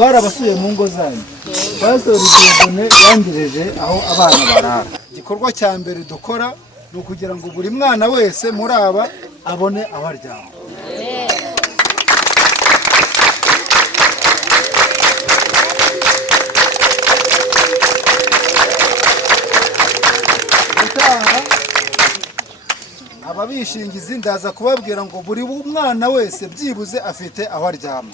twarabasuye mu ngo zanyu. Pastor Dieudonné yangirije aho abana barara. Igikorwa cya mbere dukora ni ukugira ngo buri mwana wese muri aba abone aho aryama. Ababishingizi ndaza kubabwira ngo buri mwana wese byibuze afite aho aryama.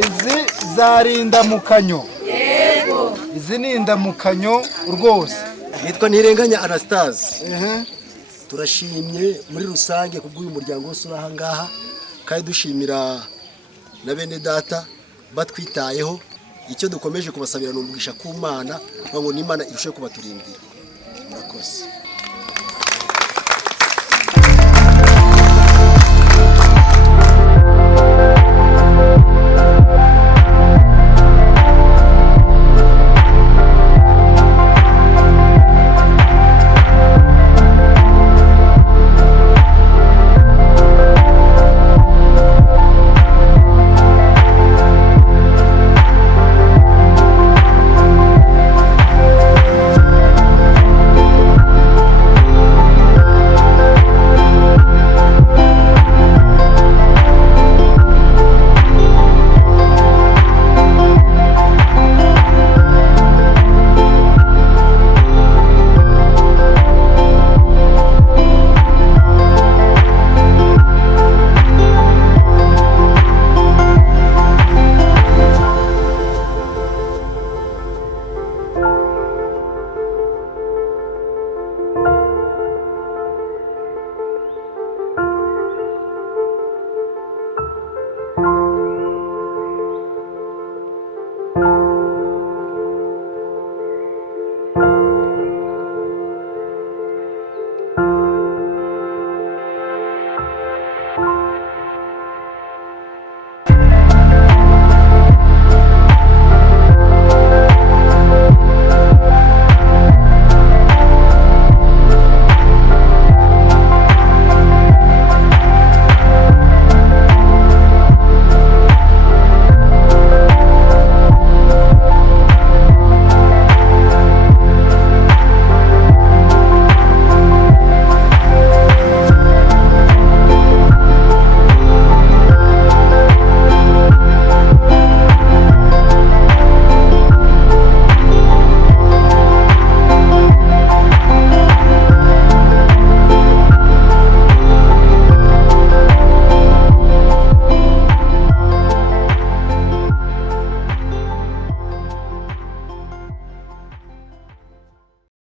Izi zarinda mukanyo. Yego. Izi ni indamukanyo rwose. Nitwa Ntirenganya Anastase. Turashimye muri rusange kubw'uyu muryango wose uri aha ngaha, kandi dushimira na bene data batwitayeho. Icyo dukomeje kubasabira ni umugisha ku Mana, ngo n'Imana irushe kubaturindira. Murakoze.